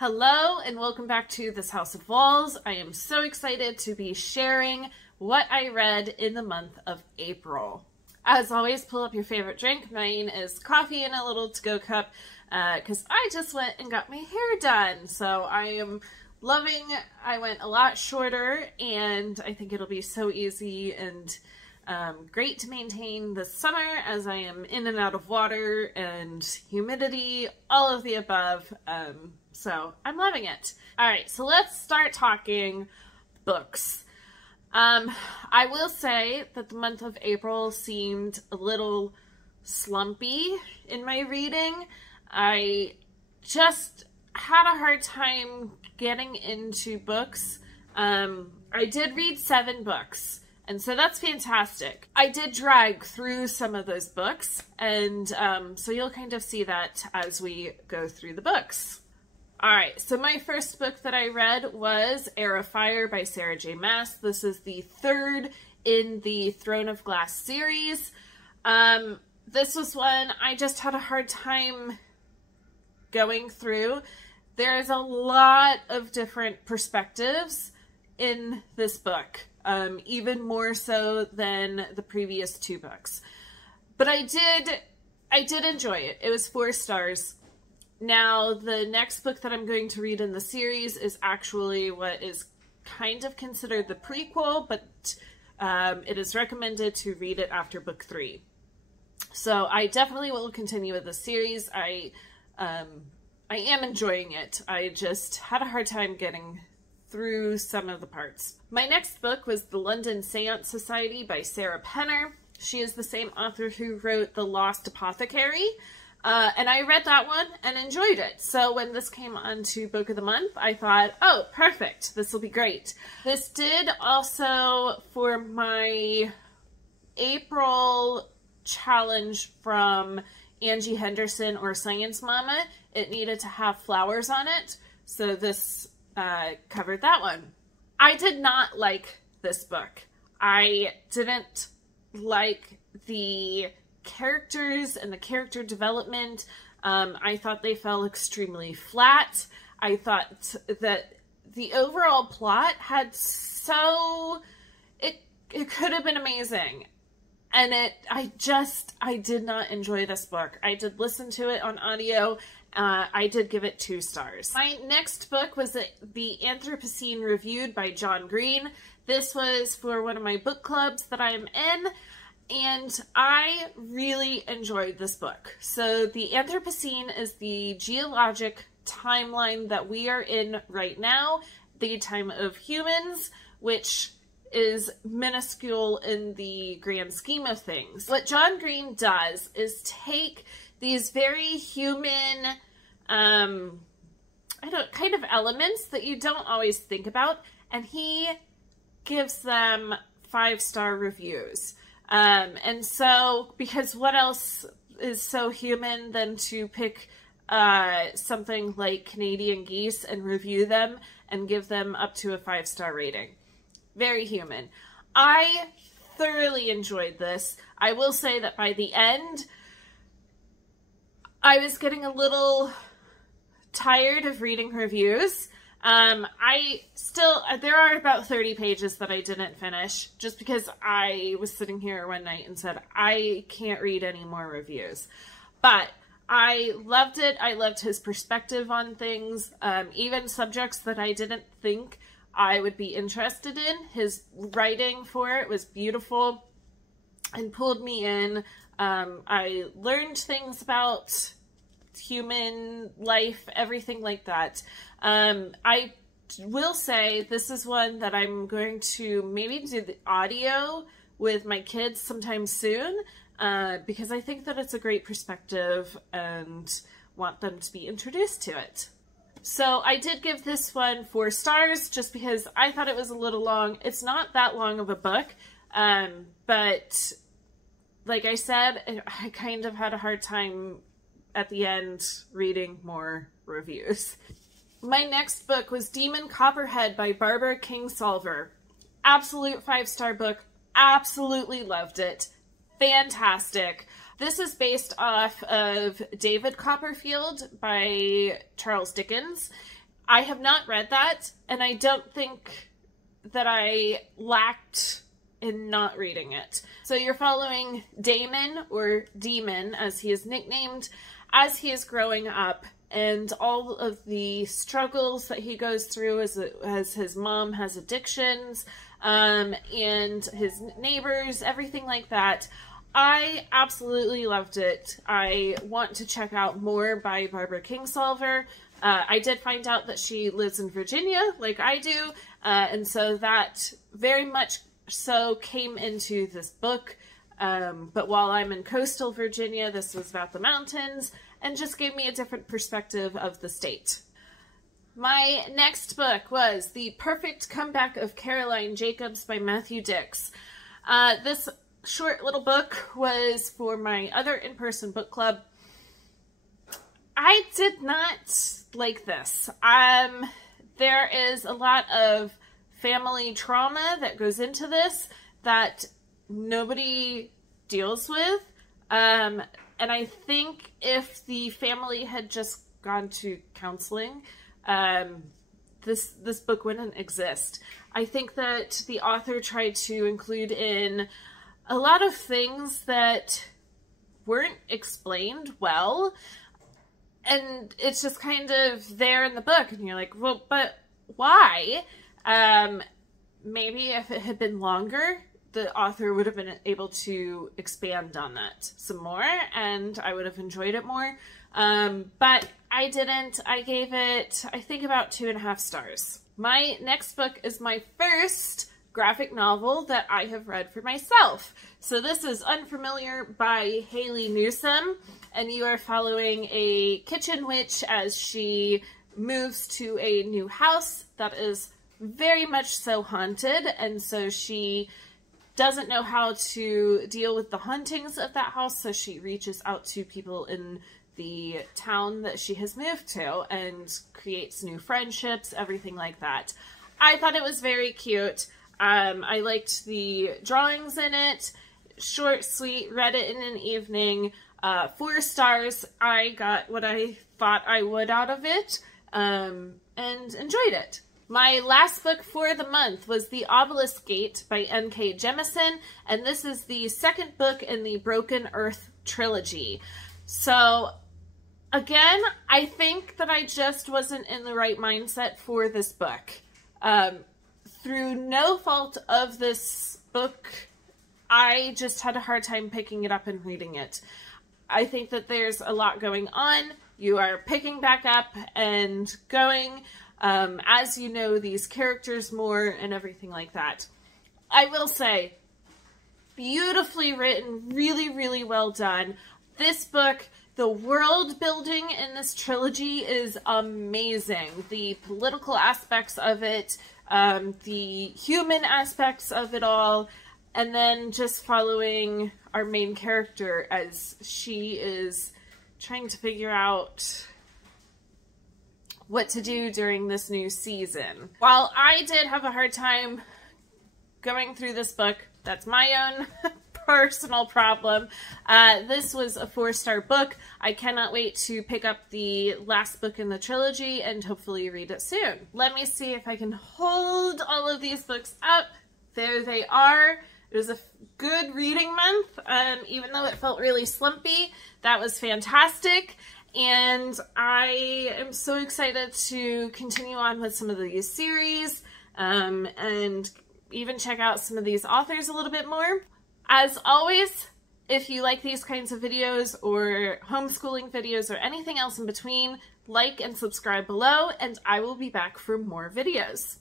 Hello and welcome back to This House of Walls. I am so excited to be sharing what I read in the month of April. As always, pull up your favorite drink. Mine is coffee in a little to-go cup because I just went and got my hair done. So I am loving, I went a lot shorter and I think it'll be so easy and great to maintain this summer as I am in and out of water and humidity, all of the above. So I'm loving it. All right, so let's start talking books. I will say that the month of April seemed a little slumpy in my reading. I just had a hard time getting into books. I did read 7 books, and so that's fantastic. I did drag through some of those books, and so you'll kind of see that as we go through the books. All right, so my first book that I read was Heir of Fire by Sarah J. Maas. This is the 3rd in the Throne of Glass series. This was one I just had a hard time going through. There's a lot of different perspectives in this book, even more so than the previous 2 books. But I did enjoy it. It was 4 stars. Now, the next book that I'm going to read in the series is actually what is kind of considered the prequel, but it is recommended to read it after book 3. So I definitely will continue with the series. I am enjoying it. I just had a hard time getting through some of the parts. My next book was The London Seance Society by Sarah Penner. She is the same author who wrote The Lost Apothecary. And I read that one and enjoyed it. So when this came onto Book of the Month, I thought, oh, perfect. This will be great. This did also, for my April challenge from Angie Henderson or Science Mama, it needed to have flowers on it. So this covered that one. I did not like this book. I didn't like the characters and the character development. I thought they fell extremely flat. I thought that the overall plot had it could have been amazing. And I did not enjoy this book. I did listen to it on audio. I did give it 2 stars. My next book was The Anthropocene Reviewed by John Green. This was for one of my book clubs that I am in. And I really enjoyed this book. So the Anthropocene is the geologic timeline that we are in right now, the time of humans, which is minuscule in the grand scheme of things. What John Green does is take these very human, kind of elements that you don't always think about, and he gives them 5-star reviews. And so, because what else is so human than to pick something like Canadian geese and review them and give them up to a 5-star rating? Very human. I thoroughly enjoyed this. I will say that by the end, I was getting a little tired of reading reviews. There are about 30 pages that I didn't finish just because I was sitting here one night and said, I can't read any more reviews. But I loved it. I loved his perspective on things, even subjects that I didn't think I would be interested in. His writing for it was beautiful and pulled me in. I learned things about human life, everything like that. I will say this is one that I'm going to maybe do the audio with my kids sometime soon, because I think that it's a great perspective and want them to be introduced to it. So I did give this one 4 stars just because I thought it was a little long. It's not that long of a book, but like I said, I kind of had a hard time at the end reading more reviews. My next book was Demon Copperhead by Barbara Kingsolver. Absolute 5-star book. Absolutely loved it. Fantastic. This is based off of David Copperfield by Charles Dickens. I have not read that, and I don't think that I lacked in not reading it. So you're following Damon, or Demon as he is nicknamed, as he is growing up, and all of the struggles that he goes through as his mom has addictions, and his neighbors, everything like that. I absolutely loved it. I want to check out more by Barbara Kingsolver. I did find out that she lives in Virginia, like I do, and so that very much so came into this book. But while I'm in coastal Virginia, this was about the mountains, and just gave me a different perspective of the state. My next book was The Perfect Comeback of Caroline Jacobs by Matthew Dix. This short little book was for my other in-person book club. I did not like this. There is a lot of family trauma that goes into this that nobody deals with. And I think if the family had just gone to counseling, this book wouldn't exist. I think that the author tried to include in a lot of things that weren't explained well, and it's just kind of there in the book, and you're like, well, but why? Maybe if it had been longer, the author would have been able to expand on that some more, and I would have enjoyed it more. But I didn't. I gave it, I think, about 2.5 stars. My next book is my first graphic novel that I have read for myself. So this is Unfamiliar by Haley Newsome, and you are following a kitchen witch as she moves to a new house that is very much so haunted, and so she doesn't know how to deal with the hauntings of that house, so she reaches out to people in the town that she has moved to and creates new friendships, everything like that. I thought it was very cute. I liked the drawings in it. Short, sweet, read it in an evening. 4 stars. I got what I thought I would out of it, and enjoyed it. My last book for the month was The Obelisk Gate by N.K. Jemisin, and this is the second book in the Broken Earth trilogy. So, again, I think that I just wasn't in the right mindset for this book. Through no fault of this book, I just had a hard time picking it up and reading it. I think that there's a lot going on. You are picking back up and going as you know these characters more and everything like that. I will say, beautifully written, really, really well done. This book, the world building in this trilogy is amazing. The political aspects of it, the human aspects of it all, and then just following our main character as she is trying to figure out what to do during this new season. While I did have a hard time going through this book, that's my own personal problem. This was a 4-star book. I cannot wait to pick up the last book in the trilogy and hopefully read it soon. Let me see if I can hold all of these books up. There they are. It was a good reading month, even though it felt really slumpy. That was fantastic. And I am so excited to continue on with some of these series, and even check out some of these authors a little bit more. As always, if you like these kinds of videos or homeschooling videos or anything else in between, like and subscribe below, and I will be back for more videos.